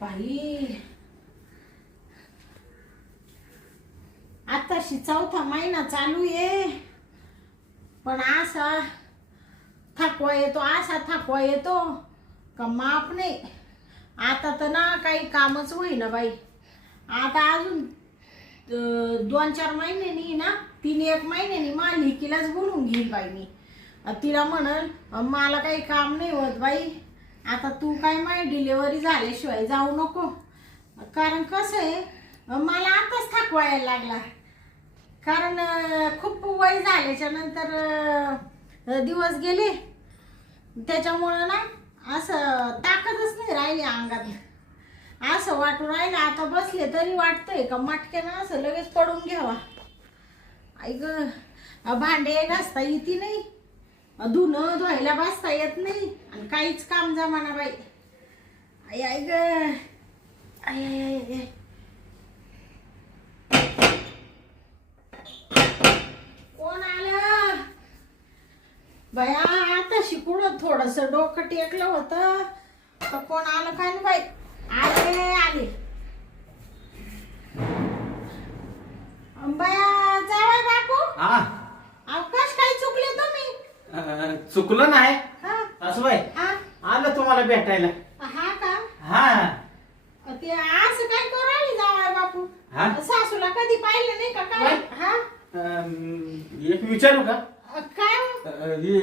बाई आताशी चौथा महिना चालू आहे पण असा थकवा येतो का माप नाही. आता तर ना काही कामच होईना बाई. आता अजून 2-4 महिन्यांनी ना 3-1 महिन्यांनी मला लेकीलाच बोलून घेईल बाई. मी तिला म्हणल मला काही काम नाही होत बाई, आता तू काय माझी डिलिव्हरी झाल्याशिवाय जाऊ नको. कारण कसं आहे मला आताच थकवा यायला लागला. कारण खूप वय झाल्याच्या नंतर दिवस गेले त्याच्यामुळं ना असं ताकदच नाही राहिली अंगात. असं वाटून राहिलं आता बसले तरी वाटतंय का मटक्यानं असं लगेच पडून घ्यावा. ऐक भांडे घासता येते नाही, धुणं धुवायला बसता येत नाही आणि काहीच काम जमाना बाई. आई आई ग आई आई आई. कोण आलं बया? आता शिकून थोडस डोकं टेकलं होतं तर कोण आलं काय ना बाई. आले बया जावाय बापू. अवकाश काही चुकले तुम्ही? चुकलो नाही हा सासूबाई. आलं तुम्हाला भेटायला. हा का? हा ते असं काय करू राहिली जावाय बापू? हा? सासूला कधी पाहिलं नाही का काय? हा एक विचारू का? काय हो? हे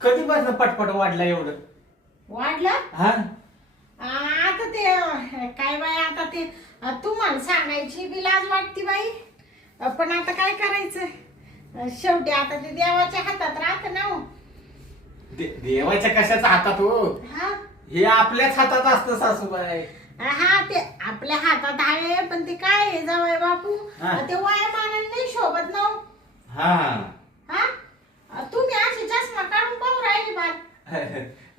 कधी बस पटपट वाढला एवढं? वाढलं? हा आता ते काय बाई, आता ते तुम्हाला सांगायची बी लाज वाटती बाई. पण आता काय करायचं, शेवटी आता ते देवाच्या हातात राहत ना हो. देवाच्या कशाच्या हातात हो? हा हे आपल्याच हातात असतं सासूबाई. हा ते आपल्या हातात आहे पण ते काय आहे जावई बापू, हा. ते वयामानाने नाही शोभत ना हो. हा हा तुम्ही अशी चष्मा काढून पाहू राहिली बाल.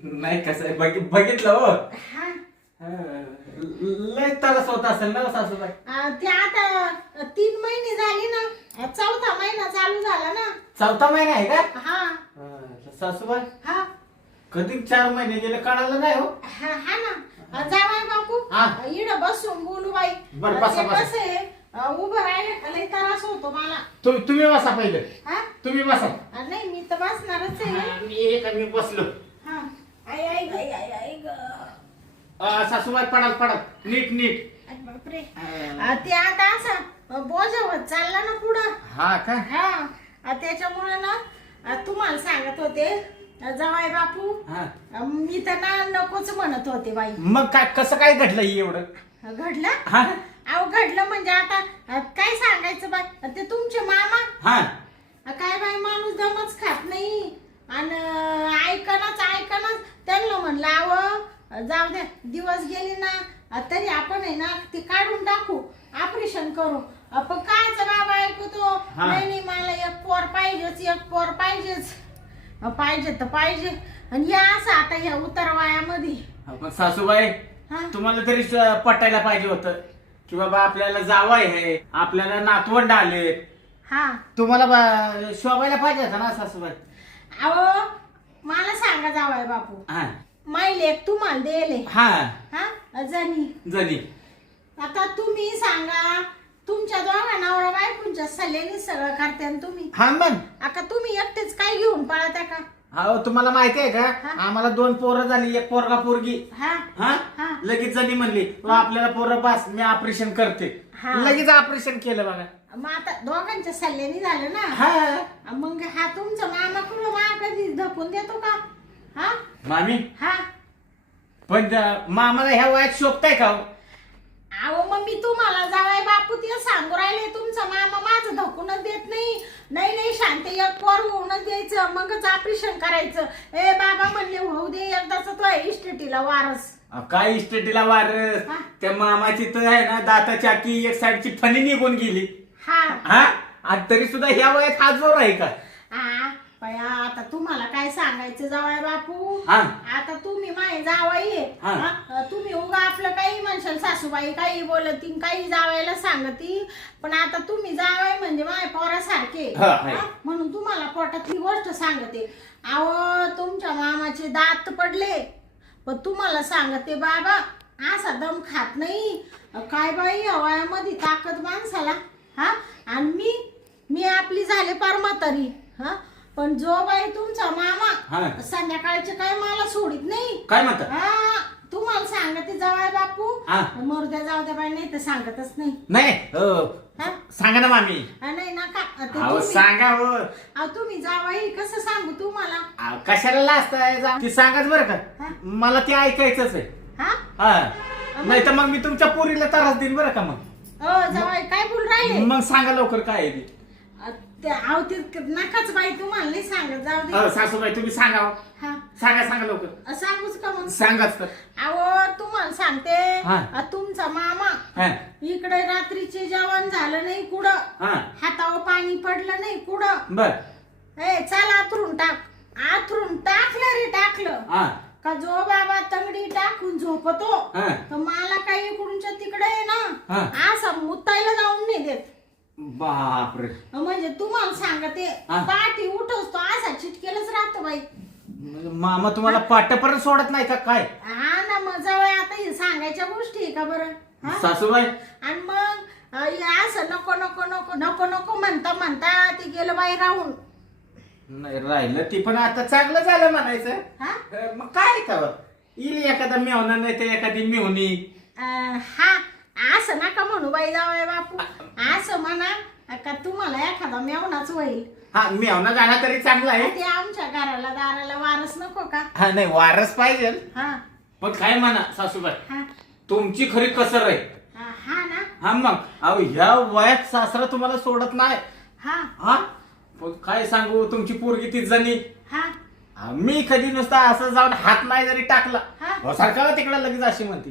नाही कसं बघितलं हो. हा लय तरस होत असेल ना सासूबाई? ते आता 3 महिने झाली ना, 4था महिना चालू झाला ना. 4था महिना आहे का? हा सासूबाई हा कधी 4 महिने गेले कळालं नाही हो. हा ना जावाय बापू. हा. इड बसून बोलू बाई. बरं, बसा, ते बसा. कसं आहे उभं राहिले का लय त्रास होतो मला. तुम्ही बसा पहिले. हा तुम्ही बसा. नाही मी तर बसणारच आहे. मी बसलो. हा आई आई आई आई आई ग. सासूबाई पडाल नीट नीट. बापरे ते आता असं बोजावत चालला ना पुढं. हा का? हा त्याच्यामुळे ना तुम्हाला सांगत होते जावाई बापू. हा मी तर ना नकोच म्हणत होते बाई. मग काय कसं काय घडलं एवढं? घडलं? हा अहो घडलं म्हणजे आता काय सांगायचं बाई, ते तुमचे मामा. हा काय बाई माणूस दमच खात नाही आणि ऐकणच त्यांना म्हणलं अहो जाऊ दे, दिवस गेले ना तरी आपण आहे ना ते काढून टाकू, ऑपरेशन करू. आपण कायच बाबा ऐकतो. हा. नाही मला एक पोर पाहिजेच. पाहिजे तर पाहिजे. आणि हे असं आता ह्या उतरवायामध्ये. पण सासूबाई हा तुम्हाला तरी पटायला पाहिजे होतं की बाबा आपल्याला जावई आहे, आपल्याला नातवंड आले. हा तुम्हाला शोभायला पाहिजे होतं ना सासूबाई. अहो मला सांगा जावाय बापू, हा माई लेक तुम्हाला देले हा हा जणी. आता तुम्ही सांगा, तुमच्या दोघा नवरा बायकोंच्या सल्ल्याने सगळं करते आणि तुम्ही. हा मग आता तुम्ही एकटेच काय घेऊन पळता का? हो तुम्हाला माहिती आहे हा. का, आम्हाला 2 पोरं झाली, एक पोरगा पोरगी. हा हा हा. लगेच जणी म्हणली आपल्याला पोरं बस मी ऑपरेशन करते. हा. लगेच ऑपरेशन केलं बघा. मग आता दोघांच्या सल्ल्याने झालं ना. हा मग हा तुमचा मामा कुठं मा कधी धकून देतो का? हा मामी हा पण मामाला ह्या वयात शोभताय का हो? अहो मग मी तुम्हाला जावाय बापू ते सांगू राहिले, तुमचा मामा माझं धकूनच देत नाही शांत एक पोर होऊनच द्यायचं, मगच ऑपरेशन करायचं. ए बाबा म्हणले होऊ दे एकदाच तो इस्टेटीला वारस. काय इस्टेटीला वारस? हा. त्या मामाची तर आहे ना दाताची आखी एक साईडची फणी निघून गेली. हा हा आणि तरी सुद्धा ह्या वयात हा जोर आहे का? बया आता तुम्हाला काय सांगायचं जावाय बापू. हा. आता तुम्ही माय जावाई हा. तुम्ही उगा आपलं काही म्हणशाल, सासूबाई काही बोलती काही जावायला सांगती, पण आता तुम्ही जावाई म्हणजे माय पोरासारखे. हा, आहे. म्हणून तुम्हाला पोटातली गोष्ट सांगते. अहो तुमच्या मामाचे दात पडले पण तुम्हाला सांगते बाबा असा दम खात नाही. काय बाई या वयामध्ये ताकद माणसाला. हा आणि मी आपली झाले परमातारी. हा पण जो बाई तुमचा मामा संध्याकाळचे काय मला सोडित नाही. काय म्हणतात? हा तुम्हाला सांगते जावाय बापू. मरुद्या जाऊ द्या बाई नाही तर सांगतच नाही. नाही सांगा ना मामी. नाही नका सांगा हो. अहो तुम्ही जावाई कसं सांगू तुम्हाला. कशाला लाजताय ती सांगाच बरं का. मला ते ऐकायचंच आहे. हा नाही तर मग मी तुमच्या पोरीला त्रास देईन बरं का. मग जावाई काय बोल राहिले. मग सांगा लवकर काय आहे ते नकाच बाई तुम्हाला नाही सांगत. जाऊ दे सासूबाई तुम्ही सांगा. सांगा लवकर. सांगूच का मग. सांगाच तर. अहो तुम्हाला सांगते तुमचा मामा इकडे रात्रीचे जेवण झालं नाही कुठं. हातावर पाणी पडलं नाही कुठं. बर चल आथरून टाकलं रे टाकलं का जो बाबा तंगडी टाकून झोपतो तर मला काही इकडूनच्या तिकडे आहे ना असा मुतायला जाऊन नाही देत. बापरे. म्हणजे तुम्हाला सांगते पाठी उठवतो असा चिटकेलच राहतो बाई. मामा तुम्हाला पाट्यापर्यंत सोडत नाही का काय. हा ना मग जवळ आता हे सांगायच्या गोष्टी आहे का बरं सासूबाई. आणि मग असं नको नको नको नको नको म्हणता ते गेलं बाई राहून. नाही राहिलं ती पण आता चांगलं झालं म्हणायचं. मग काय का येईल एखादा मेवना नाही तर एखादी मेवणी. हा असं नका म्हणू बाई जावय बापू. असं म्हणा का तुम्हाला एखादा मेवनाच होईल. हा मेवना गाणं तरी चांगला आहे. ते आमच्या घराला दाराला वारस नको का. हा नाही वारस पाहिजे. हा पण काय म्हणा सासूबाई तुमची खरी कसर आहे. हा ना. हा मग अहो ह्या वयात सासरा तुम्हाला सोडत नाही. हा पण काय सांगू तुमची पोरगी ती जणी. मी कधी नुसता असं जाऊन हात नाही जरी टाकला सारखा तिकडे लगेच अशी म्हणते.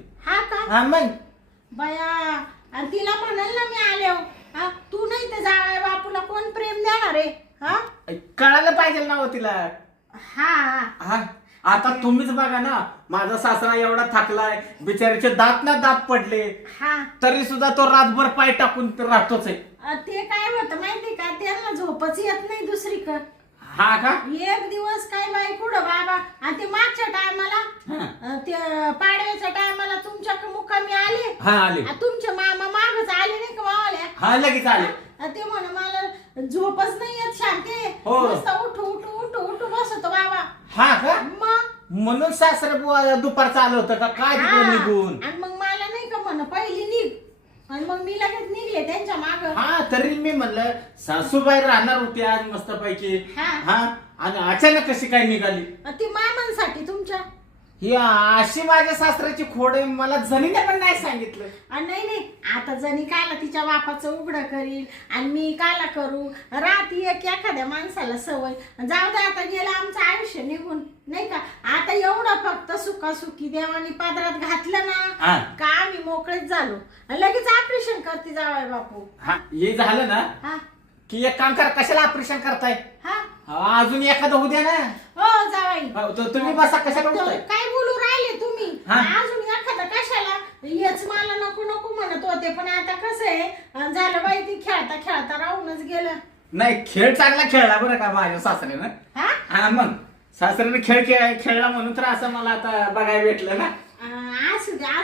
हा मग बया आणि तिला म्हणाल ना मी आले तू नाही तर जावय बापूला कोण प्रेम देणार आहे. कळायला पाहिजे ना हो तिला. हा आता तुम्हीच बघा ना माझा सासरा एवढा थकलाय बिचाऱ्याचे दात ना दात पडले तरी सुद्धा तो रातभर पाय टाकून राहतोच आहे. ते काय होतं माहिती का त्यांना झोपच येत नाही दुसरीकडे. हा का एक दिवस काय बाई कुठं बाबा. आणि ते मागच्या टायमाला ते पाडव्याच्या टायमाला तुमच्या मुक्कामी आले. तुमचे मामा मागच आले नाही का मावाल्या. लगेच आले. ते म्हण मला झोपच नाही येत शांती. उठू बसतो बाबा. हा का मग म्हणून सासरा बुवा दुपारचं आलं होतं का काय निघून. आणि मग मला नाही का म्हण पहिली निघ आणि मग मी लगेच निघले त्यांच्या माग. तरी मी म्हणलं सासूबाई राहणार होती आज मस्त पैकी. आणि अचानक कशी काय निघाली. ती मामांसाठी तुमच्या. ही अशी माझ्या सासऱ्याची खोड आहे मला जणीने पण नाही सांगितलं. नाही आता जणी कायला तिच्या बापाचं उघडं करील आणि मी कायला करू. रात्री एखाद्या माणसाला सवय. जाऊ दे आता गेलं आमचं आयुष्य निघून नाही का. आता एवढं फक्त सुखासुखी देवानी पादरात घातलं ना का आम्ही मोकळेच झालो. लगेच ऑपरेशन करते जावाय बापू. हे झालं ना की एक काम करा कशाला ऑपरेशन करताय. अजून एखादं होऊ द्या ना. हो जावाई तुम्ही बसा कशाला काय बोलू राहिले तुम्ही. अजून एखादं कशाला. हेच मला नको नको म्हणत होते पण आता कसं आहे झालं बाई ती खेळता राहूनच गेलं. नाही खेळ चांगला खेळला बरं का माझ्या सासऱ्यानं. मग सासऱ्याने खेळ खेळला म्हणून तर असं मला आता बघायला भेटलं ना. असू द्या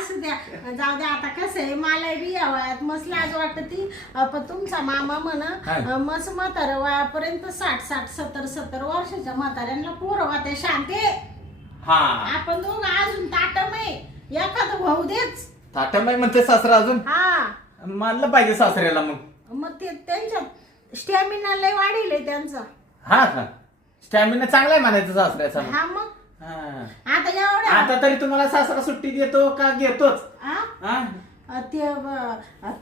जाऊ द्या. आता कसं आहे मला बी या वयात मस्त लाज वाटती. पण तुमचा मामा म्हणा मस्त म्हातारा वयापर्यंत 60-70 वर्षाच्या म्हाताऱ्यांना पोरवा ते शांते. आपण दोघं अजून ताटमय एखादं भाऊ देच. ताटमय म्हणते सासरा अजून. मानलं पाहिजे सासऱ्याला. मग ते त्यांच्या स्टॅमिना लय वाढेल त्यांचा. का स्टॅमिना चांगला आहे म्हणायचं सासऱ्याचा. मग आता एवढ्या आता तरी तुम्हाला सासरा सुट्टी देतो का घेतोच. ते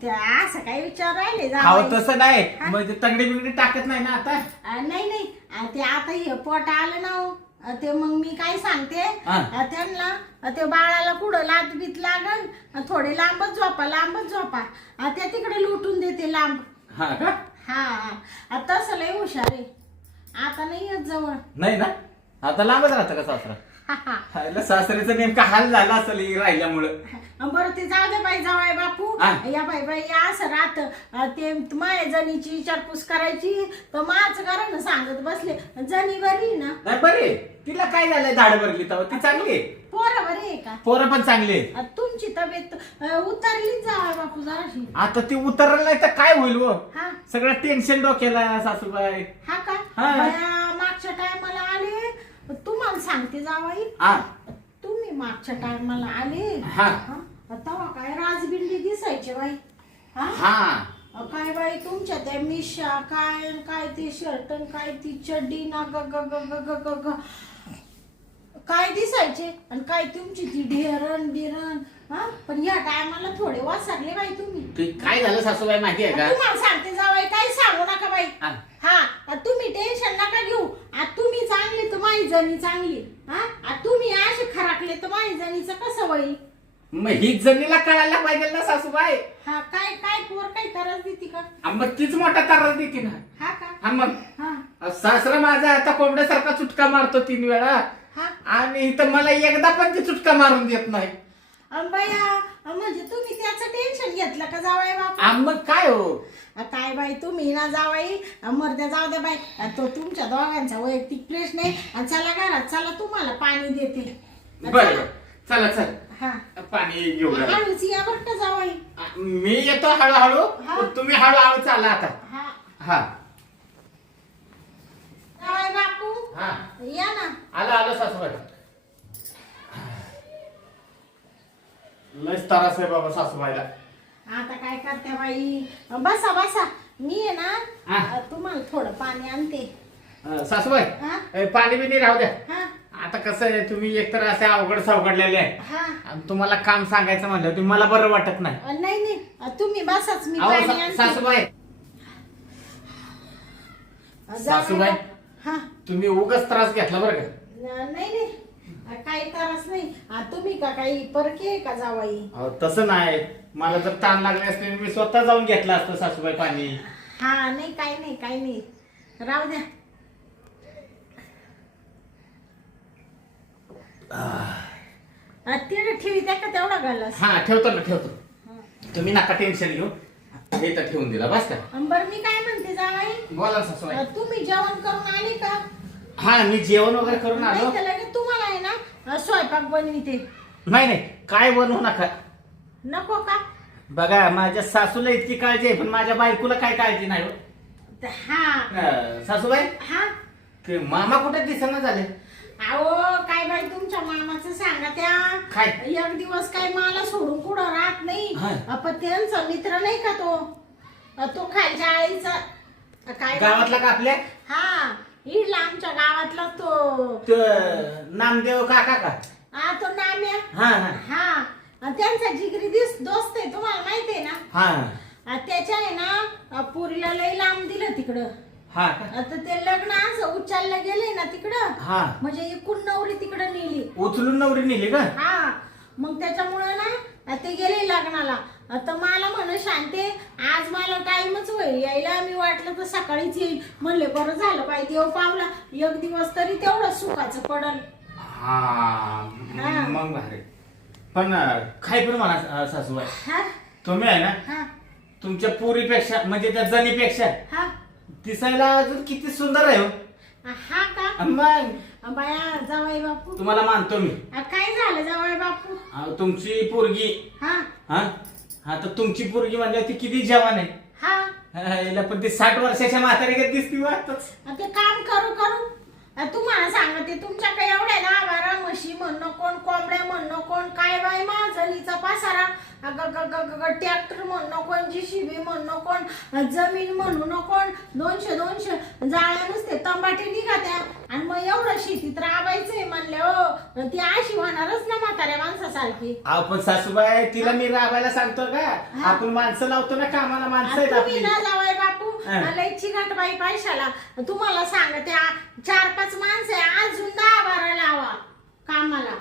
असं काही विचार राहिले. तसं नाही म्हणजे तंगडी बिंगडी टाकत नाही ना आता. नाही ते आता हे पोट आलं ना ते मग मी काय सांगते त्यांना ते बाळाला कुठं लात बीत लागल थोडे लांबच झोपा त्या तिकडे लुटून देते लांब. तसं लय हुशार आहे. आता नाही येत जवळ. नाही ना आता लांबच राहतं का सासरा. सासऱ्याचा नेमका हाल झाला असेल राहिल्यामुळं. बरं ते जाऊ दे बाई जावाय बापू. या बाई असं राहत ते माय जणीची विचारपूस करायची तर माझं कारण सांगत बसले. जणी बरी ना. नाही बरी तिला काय झालंय धाड भरली तेव्हा ती चांगली आहे. पोरं बरी आहे का? पोरं पण चांगली आहे. तुमची तब्येत उतरलीच जावं बापू जराशी. आता ती उतरलं नाही तर काय होईल व हा सगळं टेन्शन डोक्याला सासूबाई. हा का? हा. बया, मागच्या टायमाला आले तुम्हाला सांगते जावाई, हा तुम्ही मागच्या टायमाला आले हा. तेव्हा काय राजबिंडी दिसायचे बाई. हा हा काय बाई तुमच्या त्या मिशा काय काय ते शर्ट काय ती चड्डी ना ग ग ग ग ग ग ग काय दिसायचे आणि काय तुमची ती ढेरण बिरण. हा पण या टायमाला थोडे वासरले बाई तुम्ही. ते काय झालं सासूबाई माहिती आहे का? तुम्हाला सांगते जावाई काही सांगू नका बाई. हा. हा तुम्ही टेन्शन नका घेऊ. तुम्ही चांगली तर माझी जणी चांगली. हा तुम्ही असे खराकले तर माझी जणीचं कसं होईल? मग ही जमीला कळायला पाहिजे ना सासूबाई. हा काय काय पोर काही तरच देते का? मग तीच मोठा त्रास देते ना. हा का? हा मग हा सासरा माझा आता कोंबड्यासारखा चुटका मारतो 3 वेळा हा आणि इथं मला एकदा पण ती चुटका मारून देत नाही. बाया म्हणजे तुम्ही त्याचं टेन्शन घेतलं का जावाई बापू? मग काय हो काय बाई तुम्ही ना जावाई मर्द्या जाऊ द्या बाई. तो तुमच्या दोघांचा वैयक्तिक प्रश्न आहे. आणि चला घरात चला तुम्हाला पाणी देते. बरं चला चल हा पाणी घेऊ नका. हळूच या बरं का जावाई. मी येतो हळूहळू हा. तुम्ही हळूहळू चाला आता. हा हा जावाई बापू हा या ना. आलो सासूबाई. लयच त्रास आहे बाबा सासूबाईला. आता काय करते बाई? बसा बसा मी आहे हा. ना तुम्हाला थोडं पाणी आणते. सासूबाई हा पाणी बिनी राहू द्या. हा आता कसं आहे तुम्ही एकतर असे अवघड सावघडलेले आहे हा आणि तुम्हाला काम सांगायचं म्हणलं तुम्ही मला बरं वाटत नाही. नाही नाही तुम्ही बसाच मी अहो, पाणी आणते. सासूबाई सासूबाई हा तुम्ही उगाच त्रास घेतला बरं का. नाही नाही काही त्रास नाही. तुम्ही का काही परके आहे का जावाई? अहो, तसं नाही. मला जर ताण लागले असते मी स्वतः जाऊन घेतलं असतं सासूबाई पाणी. हा नाही काही नाही काही नाही राहू द्या. तिकडे ठेवी त्या का तेवढा घालस. हा ठेवतो ना ठेवतो. तुम्ही नका टेन्शन घेऊ. हे तर ठेवून दिला बस का. बरं मी काय म्हणते जावाई, बोला ना सासूबाई. तुम्ही जेवण करून आले का? हा मी जेवण वगैरे करून आलो. नाही तर लगेच तुम्हाला आहे ना स्वयंपाक बनविते. नाही नाही काय बनवू नका. नको का? बघा माझ्या सासूला इतकी काळजी आहे पण माझ्या बायकोला काय काळजी नाही हो. हा सासूबाई हा ते मामा कुठे दिसेना झाले. अहो काय बाई तुमच्या मामाचं सांगा त्या. काय? एक दिवस काय मला सोडून कुठं राहत नाही. हा. पण त्यांचा मित्र नाही का तो खालच्या आईचा काय गावातला का आपल्या हा इडला आमच्या गावातला तो नामदेव काका का. तो नाम्या. हा हा हा त्यांचा जिगरी दोस्त आहे तुम्हाला माहिती आहे ना. हा त्याच्या आहे ना पुरीला लई लांब दिलं तिकडं. हा का. आता ते लग्न असं उचललं गेले ना तिकडं. हा म्हणजे एकूण नवरी तिकडं नेली. उचलून नवरी नेली का. हा मग त्याच्यामुळे ना ते गेले लग्नाला. तर मला म्हण शांते आज मला टाइमच होईल यायला. मी वाटलं तर सकाळीच येईल. म्हणले बरं झालं बाई देव पावला. एक दिवस तरी तेवढं सुखाचं पडल. हा मग भारी. पण काय पण म्हणा सासूबाई हा तुम्ही आहे ना हा तुमच्या पुरीपेक्षा म्हणजे त्या जणीपेक्षा हा दिसायला अजून किती सुंदर आहे हो. हा का. मग बाया जावाई बापू तुम्हाला मानतो मी. काय झालं जावाई बापू? तुमची पोरगी हा हा हा तर तुमची पोरगी म्हणली ती किती जवान आहे. हा हिला पण ती 60 वर्षाच्या म्हातारीगत दिसती वाटतच. ते काम करू करू तुम्हाला सांगते तुमच्याकडे एवढ्या 10-12 म्हशी म्हणणं कोण कोंबड्या म्हणणं कोण काय बाई माझणीचा पासारा ट्रॅक्टर म्हणणं कोण JCB म्हणणं कोण जमीन म्हणून कोण 200 जाळ्या नुसते तंबाटे निघात्या. आणि मग एवढं शेतीत राबायचंय म्हणले हो ती अशी होणारच ना म्हाताऱ्या माणसासारखी. आपण सासूबाई तिला मी राबायला सांगतो का. आपण माणसं लावतो ना कामाला माणसं आहेत तुम्ही आपली. ना जावाय बापू लई चिघाट बाई पैशाला. तुम्हाला सांगते 4-5 माणसं आहे अजून 10-12 लावा कामाला.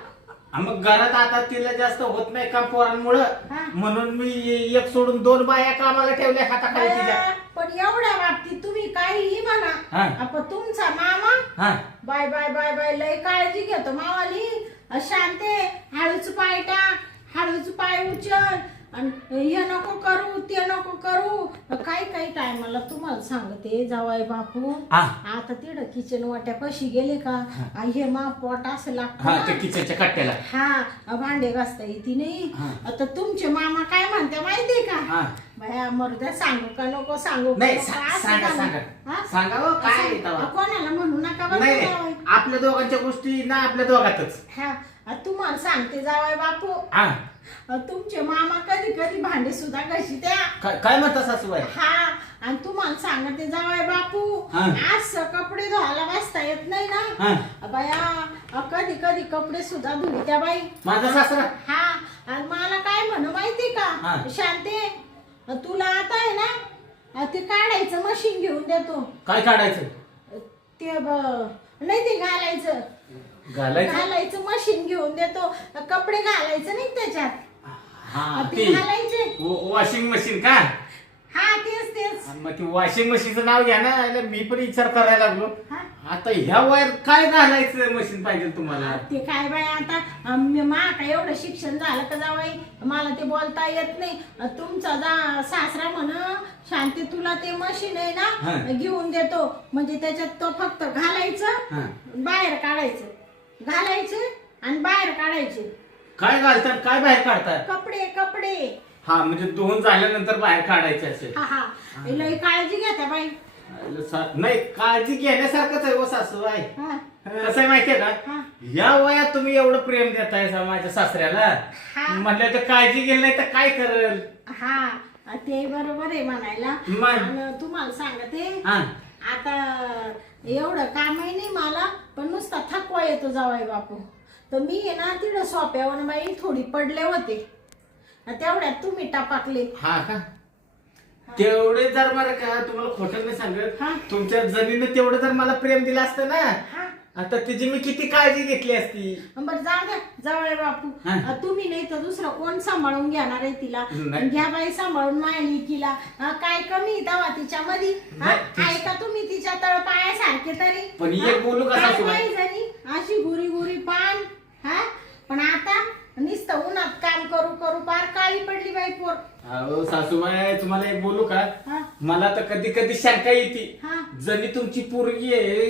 मग घरात आता तिला जास्त होत नाही काम पोरांमुळं. म्हणून मी एक सोडून 2 बाया कामाला ठेवल्या हाताखाली तिच्या. पण एवढ्या बाबतीत तुम्ही काहीही म्हणा आपण तुमचा मामा बाय बाय बाय बाय लय काळजी घेतो मावाली. शांते हळूच पाय टाक हळूच पाय उचल आणि हे नको करू ते नको करू. काही काही टायमाला तुम्हाला सांगते जावाई बापू, आता तिकडं किचन वाट्यापाशी गेले का हे मा पोट असं लागतं ते किचनच्या कट्ट्याला. हा भांडे घासता येते नाही. आता तुमचे मामा काय म्हणते माहितीये का? बाया मरुद्या सांगू का नको सांगू? नाही सांगा सांगा हो, काय कोणाला म्हणू नका बरं नाही जावई. आपल्या दोघांच्या गोष्टी ना आपल्या दोघातच. तुम्हाला सांगते जावाई बापू, तुमचे मामा कधी कधी भांडे सुद्धा घाशीत्या. काय म्हणता सासूबाई? आणि तुम्हाला सांगते जावाई बापू, आज कपडे धुवायला बसता येत नाही ना बाया. कधी कधी कपडे सुद्धा धुत्या बाई माझा सासरा. आणि मला काय म्हणू माहिती का शांते, तुला आता आहे ना ते काढायचं मशीन घेऊन देतो. काय काढायचं? ते नाही ते घालायचं मशीन घेऊन देतो. कपडे घालायचं नाही त्याच्यात, ते घालायचे. वॉशिंग मशीन का? तेच मग ती वॉशिंग मशीनचं नाव घ्या ना. मी पण विचार करायला लागलो आता ह्या वयात काय घालायचं मशीन पाहिजे तुम्हाला? ते काय बाय आता काय एवढं शिक्षण झालं का जावाई, मला ते बोलता येत नाही. तुमचा सासरा म्हण शांती तुला ते मशीन आहे ना घेऊन देतो, म्हणजे त्याच्यात तो फक्त घालायचं बाहेर काढायचं, घालायचं आणि बाहेर काढायचे. काय घालतात काय बाहेर काढतात? कपडे. म्हणजे धुवून झाल्यानंतर बाहेर काढायचे असेल. लई काळजी घेता बाई. नाही काळजी घेण्यासारखंच आहे. सासूबाई कसं आहे माहितीये का, या वयात तुम्ही एवढं प्रेम देताय माझ्या सासऱ्याला, म्हटलं तर काळजी घेईल नाही तर काय करेल. ते बरोबर आहे म्हणायला. तुम्हाला सांगते आता एवढं कामही नाही मला, पण नुसता थकवा येतो जावाई बापू. तर मी आहे ना तिकडं सोप्यावर बाई थोडी पडले होते, तेवढ्यात तुम्ही टापाकले. का तेवढे जर बरं का तुम्हाला खोटं नाही सांगत, तुमच्या जमीन तेवढं जर मला प्रेम दिलं असतं ना, आता तिची मी किती काळजी घेतली असती. बरं जाऊ द्या जावई बापू, तुम्ही नाही तर दुसरं कोण सांभाळून घेणार आहे तिला? घ्या बाई सांभाळून माझ्या लेकीला. काय कमी दवा तिच्या मध्ये आहे का? तुम्ही तिच्या तळपायासारखे तरी. पण एक बोलू का सासूबाई, अशी गुरी गुरी पान. पण आता नुसतं उन्हात काम करू करू पार काळी पडली बाई पोर. अहो सासूबाई तुम्हाला एक बोलू का, मला तर कधी कधी शंका येते, जरी तुमची पोरगी आहे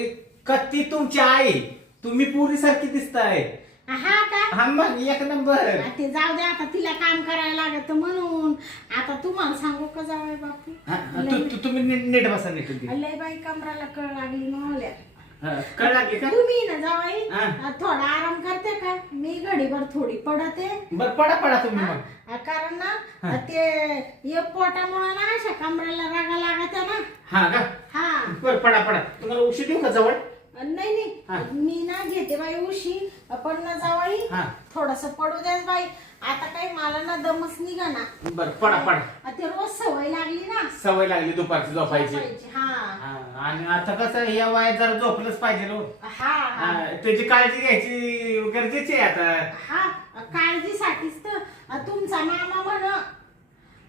का ती तुमची आई, तुम्ही पोरी सारखी दिसताय. मग एक नंबर. ते जाऊ द्या आता, तिला काम करायला लागत म्हणून. आता तुम्हाला सांगू का जावई बापू, तुम्ही नीट बसा. नीट लय बाई कमराला कळ लागली मावल्या. कळ लागली का? तुम्ही ना जावाई थोडा आराम करते का? मी घडीभर थोडी पडते. बर पडा तुम्ही मग. कारण ना ते पोटामुळे ना अशा कमरेला रागा लागत ना. बर पडा तुम्हाला उशी देऊ का जवळ? नाही मी ना घेते बाई उशी, पण ना जावाई थोडस पडू द्यास बाई. आता काही मला ना दमच निघा ना. बर पडा. ते रोज सवय लागली ना. सवय लागली दुपारची झोपायची. आणि आता कसं या वयात जरा झोपलंच पाहिजे. त्याची काळजी घ्यायची गरजेची आहे आता. काळजीसाठीच तर तुमचा मामा म्हण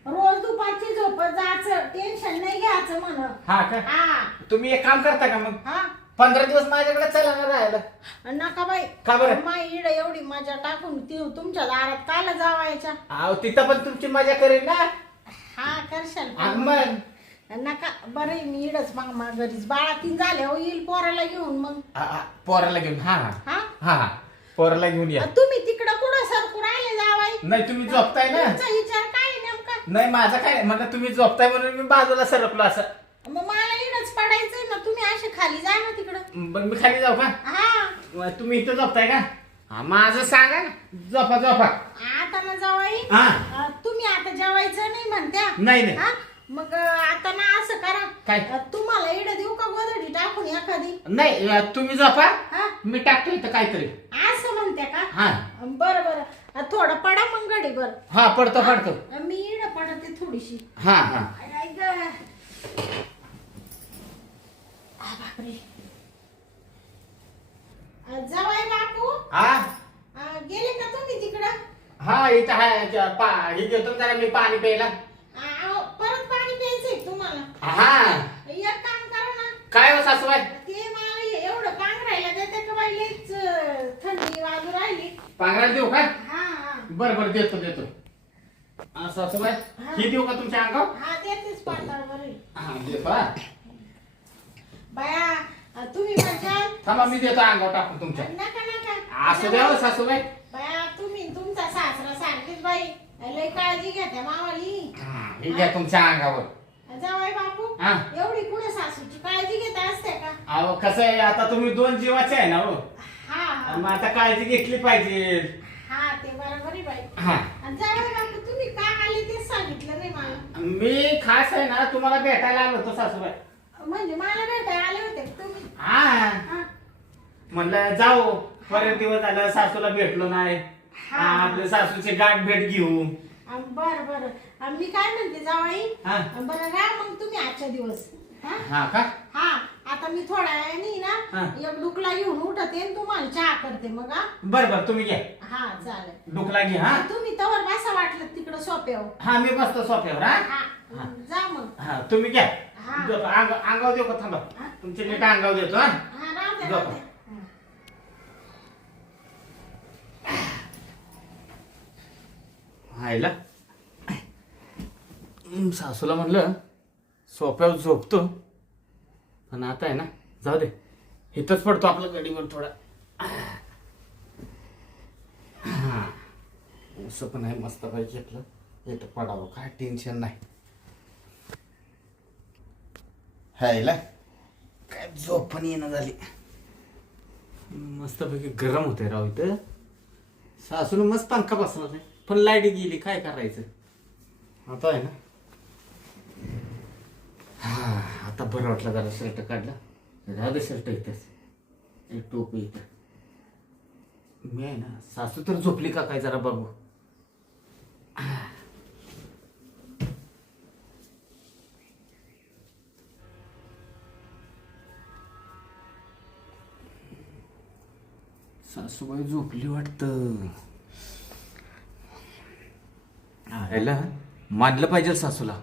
रोज दुपारची झोपत जायचं, टेन्शन नाही घ्यायचं म्हण. तुम्ही एक काम करता का मग, 15 दिवस माझ्याकडे चला ना राहायला? नका बाई. का बरं? माई इड एवढी मजा टाकून तुमच्या दारात काला जावायच्या? तिथं पण तुमची मजा करेल ना. करशाल मग नका. बरं मी इडच मग घरीच बाळा 3 झाले हो, येईल पोराला घेऊन. मग पोराला घेऊन. पोराला घेऊन या. तुम्ही तिकडं कुठं सरकू राहिले जावाई? नाही तुम्ही झोपताय ना. विचार काय नेमका? नाही माझा काय म्हणलं, तुम्ही झोपताय म्हणून मी बाजूला सरकलो असं. मग मला इडच पडायचंय ना, तुम्ही असे खाली जा ना तिकडं. बरं मी खाली जाऊ का? तुम्ही इथं झोपताय का? माझं सांगा ना. झोपा. आता ना जावाई, तुम्ही आता जेवायचं नाही म्हणत्या. नाही. मग आता ना असं करा, काय तुम्हाला इड देऊ का गोधडी टाकून एखादी? नाही तुम्ही झोपा, मी टाकतो इथं काहीतरी. असं म्हणते का? बरं थोडं पडा मग घडीभर. पडतो. मी इड पडते थोडीशी. बापरे. जावाई बापू गेले का तुम्ही तिकडं? इथं हे घेतो जरा मी पाणी प्यायला. परत पाणी प्यायचंय तुम्हाला? एक काम करा ना. काय हो सासूबाई? ते मला एवढं पांघरायला देते का बाई? लईच थंडी वाजू राहिली. पांघरायला देऊ का? बरं देतो. सासूबाई ही देऊ का तुमच्या अंगावर? हा देतेच पाताळवर आहे. हा दे पहा. बाया तुम्ही म्हणशाल थांबा मी देतो अंगावर टाकून तुमच्या. नका नका असू द्या हो सासूबाई. बाया तुम्ही तुमचा सासरा सांगतेच बाई लय काळजी घ्या त्या मावाली. हे घ्या तुमच्या अंगावर. जावाई बापू हा. एवढी कुठे सासूची काळजी घेत असते का? अहो कसं आहे आता तुम्ही 2 जीवाचे आहे ना हो. हा हा मग आता काळजी घेतली पाहिजे. हा ते बरोबर आहे बाई. हा आणि जावाई बापू तुम्ही का आले तेच सांगितलं नाही मला. मी खास आहे ना तुम्हाला भेटायला आलो होतो सासूबाई. म्हणजे मला भेटायला आले होते का तुम्ही? हा हा. म्हणलं जाऊ बरेच दिवस झालं सासूला भेटलो नाही. हा. आपल्या सासूची गाठ भेट घेऊ. बर बर मी काय म्हणते जावाई हा. बरं राहा मग तुम्ही आजच्या दिवस. हा हा का? हा आता मी थोड्या वेळाने हा. ना एक डुकला घेऊन उठते आणि तुम्हाला चहा करते मग. हा बर बर तुम्ही घ्या हा चालेल. डुकला घे. हा तुम्ही तवर बसा वाटलं तिकडं सोप्यावर. हा मी बसतो सोफ्यावर. हा हा जा मग. हा तुम्ही घ्या. हा. देतो, अंगावर देऊ का? थांबा हा. तुमचे नीट अंगावर देतो. हा हा राहू द्या, जा. राहू द्या. आईला सासूला म्हणलं सोप्यावर झोपतो पण आता आहे ना जाऊ दे इथंच पडतो आपलं गडीवर थोडा. हा उसं पण आहे मस्त पैकी घेतलं इथं पडावं काय टेन्शन नाही. हायला काय झोप पण येणं झाली. मस्तपैकी गरम होते राव इथं. सासून मस्त पंखा बसला नाही पण लाईट गेली काय करायचं आता आहे ना. हा आता बरं वाटलं जरा शर्ट काढलं राहू दे शर्ट इथंच एक टोपी इथं. मी आहे ना सासू तर झोपली का काय जरा बघू. सासूबाई झोपली वाटतं. आयला मानलं पाहिजे सासूला.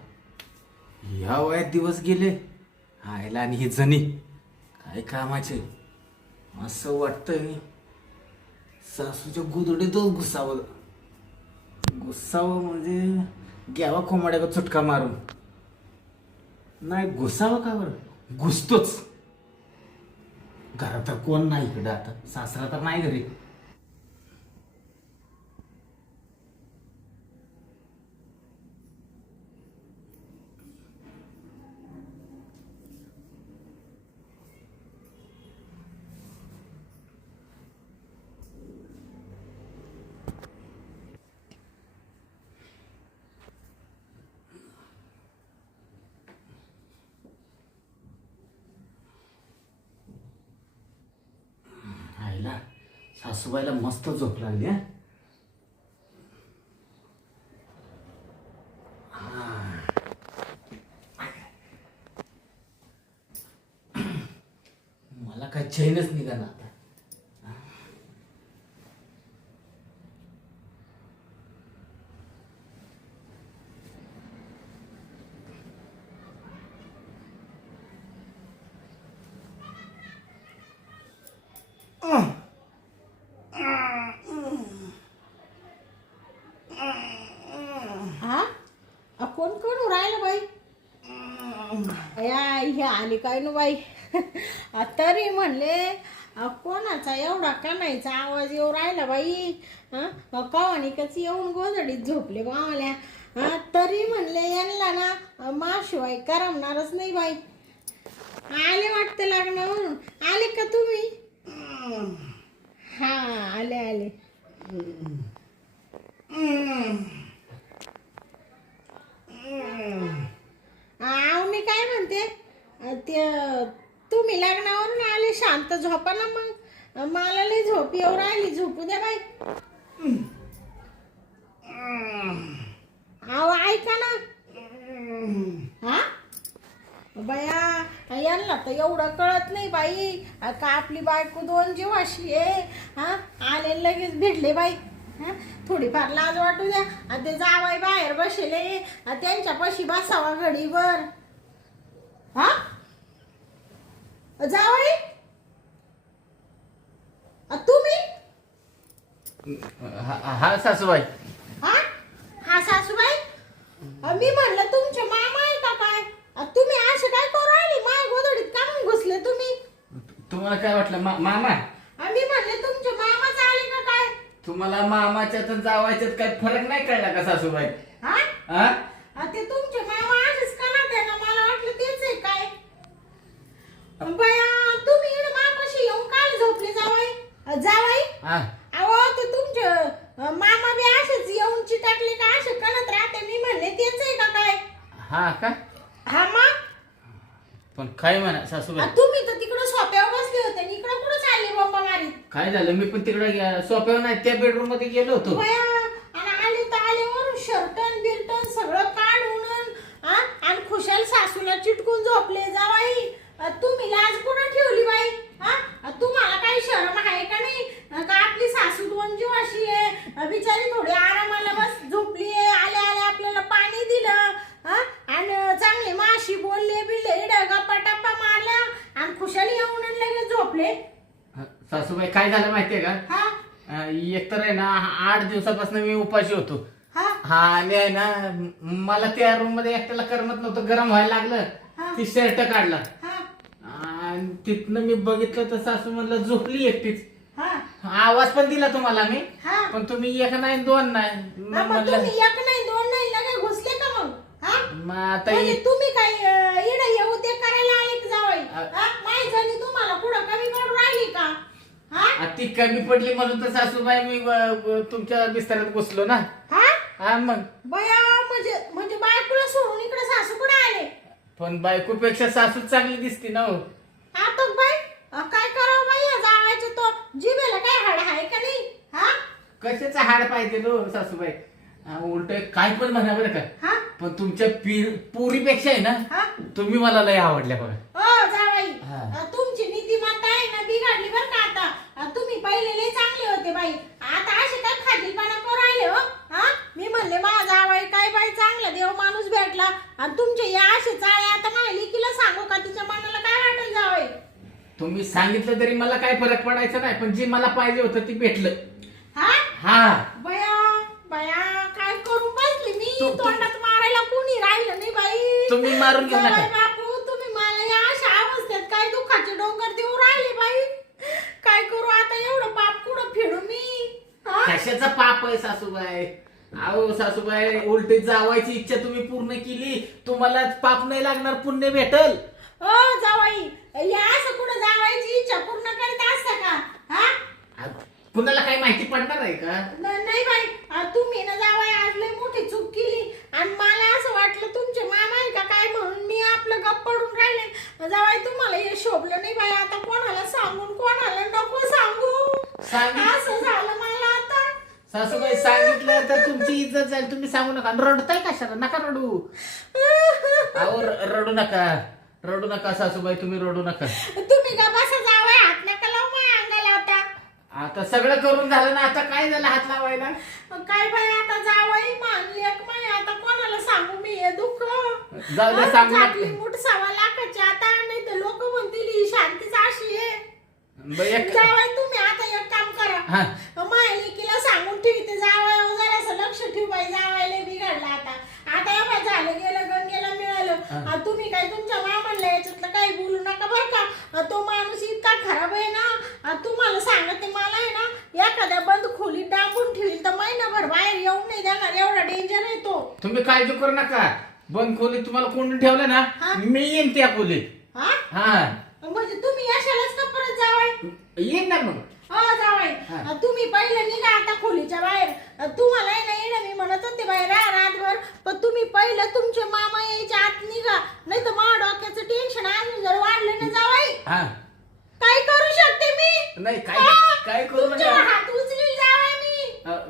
या वयात दिवस गेले आयला आणि ही जणी काय कामाचे. असं वाटतंय सासूच्या गुदडीतच घुसावं. घुसावं म्हणजे घ्यावा कोंबड्या चुटका मारून. नाही घुसावं का बरं घुसतोच. घरात तर कोण नाही इकडं आता. सासरा तर नाही घरी. आईला सासूबाईला मस्त झोप लागली. मला काय चैनच निघाला आता. हा कोण कोण राहिलं बाई? हे आली काय न बाई. तरी म्हणले कोणाचा एवढा कणायचा आवाज येऊ राहिला बाई. कवानिकच येऊन गोधडीत झोपले मावाल्या. तरी म्हणले यांना ना माशिवाय करमणारच नाही बाई. आले वाटते लग्नावरून. आले का तुम्ही? हा आले आले. मी काय म्हणते ते तुम्ही लग्नावरून आले शांत झोपा ना मग. मला लई झोप येऊ राहिली. झोपू द्या बाई. अहो ऐका ना. हा बया यांना तर एवढं कळत नाही बाई का आपली बायको 2 जीवाशी आहे. हा आले लगेच भेटले बाई. थोडीफार लाज वाटू द्या. ते जावाई बाहेर बसले त्यांच्या पाशी बसावा घडीवर. हा जावाई तुम्ही? हा सासूबाई. हा हा सासूबाई मी म्हणलं तुमचे मामा आहे का काय? तुम्ही असे काय करू राहिले? माय गोधडीत का म्हणून घुसले तुम्ही? तुम्हाला काय वाटलं मामा? मी म्हणले तुमचे मामाच आले का काय? तुम्हाला मामाच्यात आणि जावायच्यात काही फरक नाही कळला का सासूबाई? हा? हा? ते तुमचे मामा असेच का ना त्याला मला वाटलं तेच आहे काय? बया तुम्ही इकडे मापाशी येऊन काय झोपले जावाई? जावाई? हा. अहो ते तुमचे मामा बी असेच येऊन चिटाकले का असे कणत राहते मी म्हणले तेच आहे का काय? हा का? हा मग पण काय म्हणा सासूबाई, तुम्ही तर तिकडे सोप्यावर बसले होते आणि इकडे कुठे चालले बंबा मारीत? काय झालं? मी पण तिकडे सोप्यावर नाही, त्या बेडरूम मध्ये गेलो होतो. बया आणि आले तर आल्यावर शर्टन बिर्टन सगळं काढून आणि खुशाल सासूला चिटकून झोपले जावाई. तुम्ही लाज कुठं ठेवली बाई? तुम्हाला काही शरम आहे का नाही? का आपली सासू दोन जीवाशी आहे, बिचारी थोडी आरामाला बस झोपली आहे, आले आले आपल्याला पाणी दिलं आणि चांगले माशी बोलले बिलले इडं गप्पा टप्पा मारल्या आणि खुशाली येऊन आणि लगेच झोपले. सासूबाई काय झालं माहितीये का? हा एकतर आहे ना 8 दिवसापासून मी उपाशी होतो. हा हा आणि आहे ना मला त्या रूम मध्ये एकट्याला करमत नव्हतं, गरम व्हायला लागलं. ती शर्ट काढला हा आणि तिथनं मी बघितलं तर सासू म्हणलं झोपली एकटीच. हा आवाज पण दिला तुम्हाला मी, हा पण तुम्ही एक नाही दोन नाही. मग मग म्हणलं तुम्ही एक नाही दोन नाही लगे घुसले का मग? मग आता म्हणजे तुम्ही काय इडे येऊ ते करायला आले की जावई? माय झाली तुम्हाला पुढं कमी पडून राहिली का? ती कमी पडली म्हणून तर सासूबाई मी तुमच्या बिस्तारात घुसलो ना. हा मग बया म्हणजे बायकोला सोडून इकडे सासूकडे आले. पण बायकोपेक्षा सासू चांगली दिसती ना हो. आता बाई काय करावं बाई या जावायचं तो जिभेला काय हाड आहे का नाही? कशाचं हाड पाहिजे लो सासूबाई? उलट काय पण म्हणा बरं का, पण तुमच्या पुरीपेक्षा आहे ना तुम्ही मला लय आवडल्या बघा. जावाई तुमची नीतिमत्ता आहे ना बिघडली बरं का आता. तुम्ही पहिले लय चांगले होते बाई, आता असे काय खाजीलपणा करू राहिले हो? मी म्हणले माझा जावाई काय बाई चांगला देव माणूस भेटला आणि तुमचे या असे चाळे आता माझ्या लेकीला सांगू का? तिच्या मनाला काय वाटेल जावाई? तुम्ही सांगितलं तरी मला काय फरक पडायचा नाही, पण जे मला पाहिजे होतं ते भेटलं. हा बया बया काय करू बसली मी? तोंडात मारायला कोणी राहिलं नाही बाई. तुम्ही मारून घेऊ नका बापू, तुम्ही मला या अशा अवस्थेत काय दुःखाचे डोंगर देऊ राहिले बाई? काय करू आता? एवढं पाप कुठं फेडू मी? कशाचा पाप आहे सासूबाई? अहो सासूबाई, उलटी जावायची इच्छा तुम्ही पूर्ण केली, तुम्हाला पाप नाही लागणार, पुण्य भेटल. जावाई या असं कुठं जावायची इच्छा पूर्ण करीत असता का? कुणाला काही माहिती पडणार आहे का? नाही बाई, तुम्ही ना जावाई आज लय मोठी चूक केली आणि मला असं वाटलं तुमचे मामा आहे का काय म्हणून मी आपलं गप्प पडून राहिले. जावाई तुम्हाला हे शोभलं नाही बाई. आता कोणाला सांगून कोणाला नको सांगू, असं झालं मला आता. सासूबाई सांगितलं तर तुमची इज्जत जाईल, तुम्ही सांगू नका. रडताय कशाला? नका रडू. अहो रडू नका सासूबाई, तुम्ही रडू नका. तुम्ही का बसा जावाई, हात नका लावू माझ्या अंगाला आता. आता सगळं करून झालं ना, आता काय झालं हात लावायला? काय बाई आता जावाई मानली माय, आता कोणाला सांगू मी हे दुःख? जाऊ द्या, सांगू आपली मूठ 1.25 लाखाची आता, नाही तर लोक म्हणतील ही शांतीच अशी आहे. जावाई तुम्ही आता एक काम करा, माझ्या लेकीला सांगून ठेवते जावाई जरासं लक्ष ठेव बाई, जावायला बिघडला आता. आता एवढं झालं गेलं गंगेला मिळालं. तुम्ही काय तुमच्या मामाला याच्यातलं काही बोलू नका बरं का. तो माणूस इतका खराब आहे ना, तुम्हाला सांगते मला आहे ना एखाद्या बंद खोलीत डांबून ठेवील तर महिनाभर बाहेर येऊन नाही देणार, एवढा डेंजर आहे तो. तुम्ही काळजी करू नका, बंद खोलीत तुम्हाला कोण ठेवलं ना, मी येईन त्या खोलीत. म्हणजे तुम्ही यशालाच का परत जावाय? येईन ना मग. जावाय तुम्ही पहिले निघा आता खोलीच्या बाहेर. तुम्हाला नाही ना मी म्हणत होते बाहेर रातभर, पण तुम्ही पहिलं तुमचे मामा यायच्या आत निघा, नाही तर माझ्या डोक्याचं टेन्शन अजून जर वाढलं ना जावाई. काय करू शकते मी? नाही काय करू नका. हात उचलील जावाय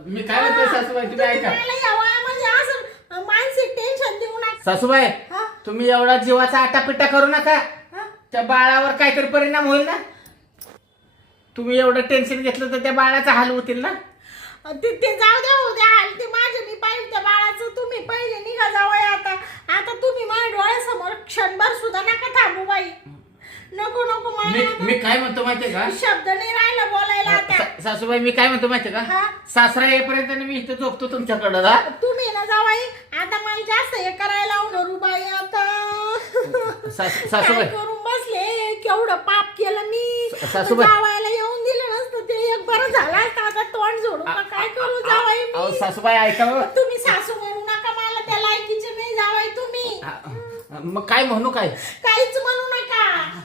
मी काय म्हणतोय सासूबाई, तुम्ही ऐका. म्हणजे असं मानसिक टेन्शन देऊ नका सासूबाई. तुम्ही एवढा जीवाचा आटापिटा करू नका, त्या बाळावर काहीतरी परिणाम होईल ना. तुम्ही एवढं टेन्शन घेतलं तर त्या बाळाचा हाल होतील ना. ते जाऊ द्या, हो द्या हाल ते माझे, मी पाहिजे त्या बाळाचं. तुम्ही पहिले निघा जावय आता तुम्ही माझ्या डोळ्यासमोर क्षणभर सुद्धा नका थांबू बाई. नको मी काय म्हणतो माहितीये का, शब्द नाही राहिला बोलायला आता. सासूबाई मी काय म्हणतो माहिती का हा. सासरा येईपर्यंत मी इथं झोपतो तुमच्याकडं हा? तुम्ही ना जावाई आता मला जास्त हे करायला करू बाई आता सासूबाई काय करून बसले केवढं पाप केलं मी सासूबाई. जावायला येऊन दिलं नसतं ते एक बरं झालं असतं आता तोंड जोडून मग काय करू जावाई अहो मी सासूबाई ऐका हो. तुम्ही सासू म्हणू नका मला त्या लायकीचे नाही जावाई तुम्ही मग काय म्हणू काय काहीच म्हणू नका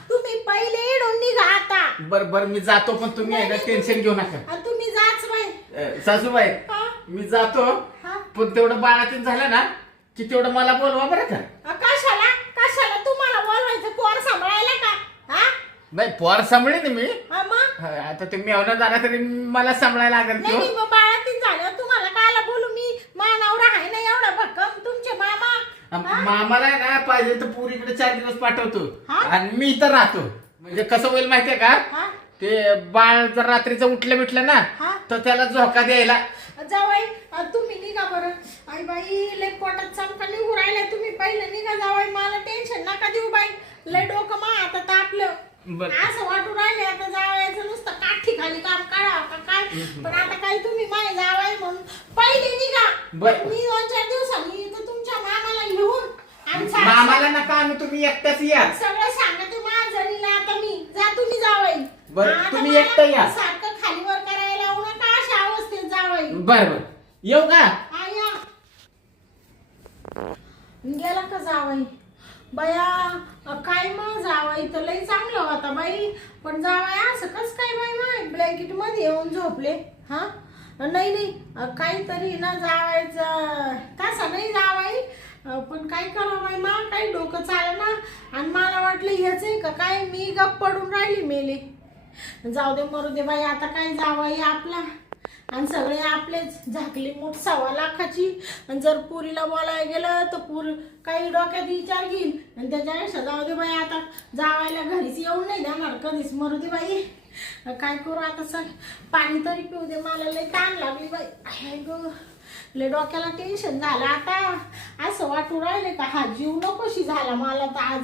तुम्ही पहिले इडून निघा आता बर मी जातो पण तुम्ही आहे ना टेन्शन घेऊ नका आणि तुम्ही जाच बाई सासूबाई हा? मी जातो हा? पण तेवढं बाळातीन झालं ना की तेवढं मला बोलवा बरं का कशाला कशाला तुम्हाला बोलवायचं पोर सांभाळायला का हा नाही पोर सांभाळेन मी हा मग आता तुम्ही येऊन झाला तरी मला सांभाळायला लागेल नाही नाही, मग बाळातीन झालं तुम्हाला कायला बोलू मी मानावर आहे ना एवढा भक्कम तुमचे मामा हा? मामाला ना पाहिजे तर पुरीकडे 4 दिवस पाठवतो हा? आणि मी इथं राहतो म्हणजे कसं होईल माहितीये का हा? ते बाळ जर रात्रीचं उठलं बिटलं ना हा? तर त्याला झोका द्यायला जावाई तुम्ही निघा बरं आई बाई लय पोटात चमका निघू राहिलाय तुम्ही पहिले निघा जावाई मला टेन्शन नका देऊ बाई लय डोकं मा आता तापलं बरं. असं वाटू राहिले आता जावायचं नुसतं काठी खाली काम काढा का काय पण आता काय तुम्ही माय जावाय म्हणून पहिले निघा बरं. मी 2-4 दिवसांनी तर तुमच्या मामाला घेऊन आणि मामाला नका आणि तुम्ही एकट्याच या सगळं सांगते माझणीला आता मी जा तुम्ही जावाई बरं, आता तुम्ही मला एकटं या. सारखं खालीवर करायला लावू नका अशा अवस्थेत जावाई बर येऊ का आया गेला का जावाई बया काय मग जावाई तर लई चांगलं होता बाई पण जावाई असं कस काय बाई माय ब्लँकेट मध्ये येऊन झोपले हा नाही नाही काहीतरी ना जावायचं तसं नाही जावाई पण काय करावं बाई मा काही डोकं चाल ना आणि मला वाटलं हेच आहे का काय मी गप्प पडून राहिली मेले जाऊ दे मरू दे बाई आता काय जावाई आपला आणि सगळे आपलेच झाकली मूठ 1.25 लाखाची आणि जर पुरीला बोलायला गेलं तर पूर काही डोक्यात विचार घेईल आणि त्याच्यापेक्षा जाऊ दे बाई आता जावायला घरीच येऊन नाही देणार कधीच मरू दे बाई काय करू आता सर पाणी तरी पिऊ दे मला लय ताण लागली बाई आहे ग लय डोक्याला टेन्शन झालं आता असं वाटू राहिले का हा जीव नकोशी झाला मला तर आज